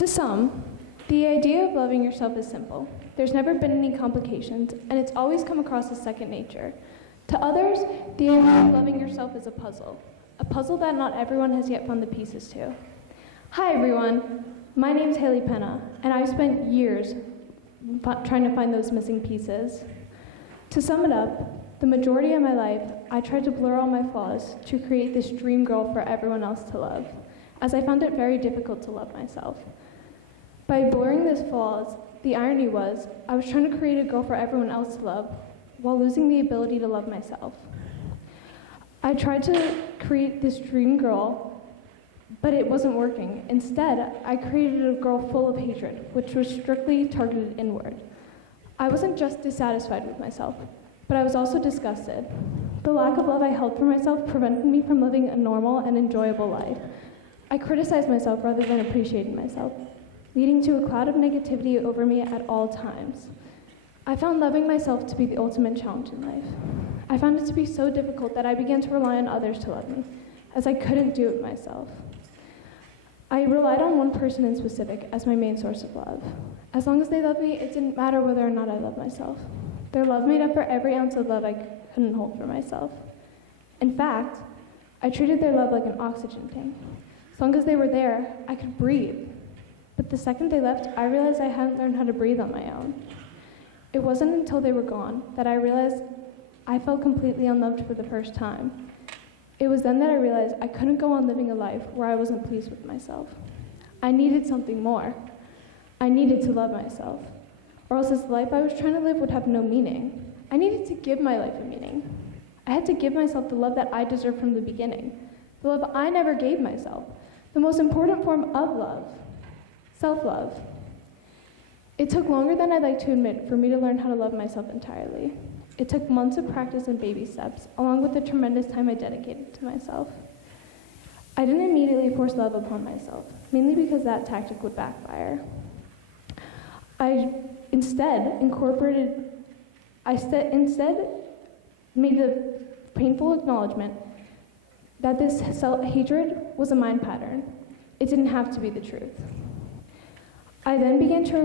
To some, the idea of loving yourself is simple. There's never been any complications, and it's always come across as second nature. To others, the idea of loving yourself is a puzzle that not everyone has yet found the pieces to. Hi everyone, my name's Hailey Pena, and I've spent years trying to find those missing pieces. To sum it up, the majority of my life, I tried to blur all my flaws to create this dream girl for everyone else to love, as I found it very difficult to love myself. By blurring these flaws, the irony was, I was trying to create a girl for everyone else to love, while losing the ability to love myself. I tried to create this dream girl, but it wasn't working. Instead, I created a girl full of hatred, which was strictly targeted inward. I wasn't just dissatisfied with myself, but I was also disgusted. The lack of love I held for myself prevented me from living a normal and enjoyable life. I criticized myself rather than appreciating myself, leading to a cloud of negativity over me at all times. I found loving myself to be the ultimate challenge in life. I found it to be so difficult that I began to rely on others to love me, as I couldn't do it myself. I relied on one person in specific as my main source of love. As long as they loved me, it didn't matter whether or not I loved myself. Their love made up for every ounce of love I couldn't hold for myself. In fact, I treated their love like an oxygen tank. As long as they were there, I could breathe. But the second they left, I realized I hadn't learned how to breathe on my own. It wasn't until they were gone that I realized I felt completely unloved for the first time. It was then that I realized I couldn't go on living a life where I wasn't pleased with myself. I needed something more. I needed to love myself, or else this life I was trying to live would have no meaning. I needed to give my life a meaning. I had to give myself the love that I deserved from the beginning, the love I never gave myself, the most important form of love, self-love. It took longer than I'd like to admit for me to learn how to love myself entirely. It took months of practice and baby steps, along with the tremendous time I dedicated to myself. I didn't immediately force love upon myself, mainly because that tactic would backfire. I instead made the painful acknowledgement that this hatred was a mind pattern. It didn't have to be the truth. I then began to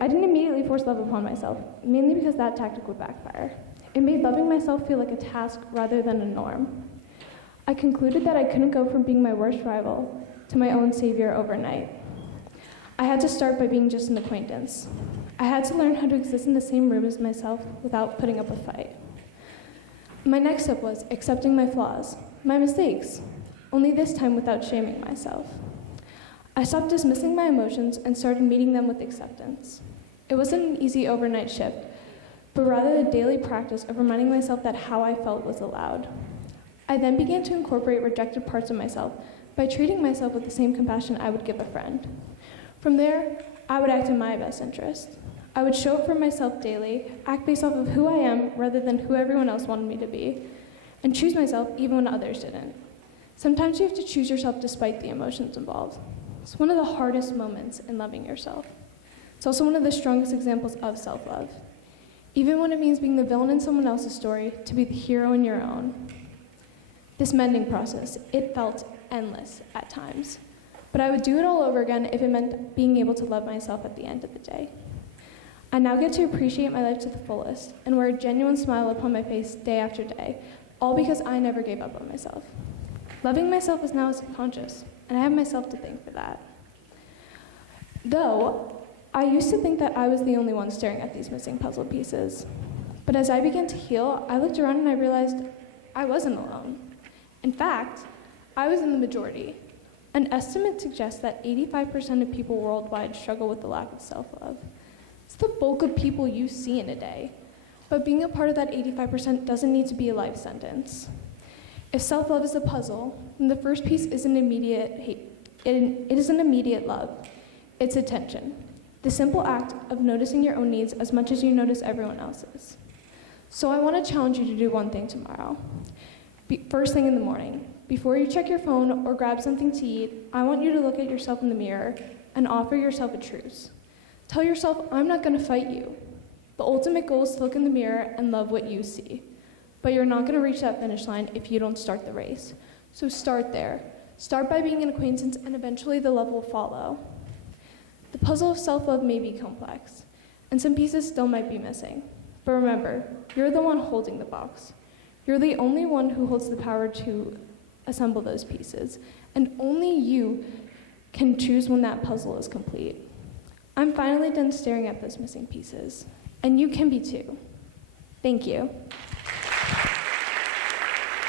I didn't immediately force love upon myself, mainly because that tactic would backfire. It made loving myself feel like a task rather than a norm. I concluded that I couldn't go from being my worst rival to my own savior overnight. I had to start by being just an acquaintance. I had to learn how to exist in the same room as myself without putting up a fight. My next step was accepting my flaws, my mistakes, only this time without shaming myself. I stopped dismissing my emotions and started meeting them with acceptance. It wasn't an easy overnight shift, but rather the daily practice of reminding myself that how I felt was allowed. I then began to incorporate rejected parts of myself by treating myself with the same compassion I would give a friend. From there, I would act in my best interest. I would show up for myself daily, act based off of who I am rather than who everyone else wanted me to be, and choose myself even when others didn't. Sometimes you have to choose yourself despite the emotions involved. It's one of the hardest moments in loving yourself. It's also one of the strongest examples of self-love. Even when it means being the villain in someone else's story, to be the hero in your own. This mending process, it felt endless at times. But I would do it all over again if it meant being able to love myself at the end of the day. I now get to appreciate my life to the fullest and wear a genuine smile upon my face day after day, all because I never gave up on myself. Loving myself is now subconscious, and I have myself to thank for that. Though, I used to think that I was the only one staring at these missing puzzle pieces. But as I began to heal, I looked around and I realized I wasn't alone. In fact, I was in the majority. An estimate suggests that 85% of people worldwide struggle with the lack of self-love. It's the bulk of people you see in a day. But being a part of that 85% doesn't need to be a life sentence. If self-love is a puzzle, then the first piece isn't immediate hate. It isn't immediate love. It's attention. The simple act of noticing your own needs as much as you notice everyone else's. So I want to challenge you to do one thing tomorrow. First thing in the morning, before you check your phone or grab something to eat, I want you to look at yourself in the mirror and offer yourself a truce. Tell yourself, I'm not going to fight you. The ultimate goal is to look in the mirror and love what you see. But you're not going to reach that finish line if you don't start the race. So start there. Start by being an acquaintance, and eventually the love will follow. The puzzle of self-love may be complex, and some pieces still might be missing. But remember, you're the one holding the box. You're the only one who holds the power to assemble those pieces, and only you can choose when that puzzle is complete. I'm finally done staring at those missing pieces, and you can be too. Thank you.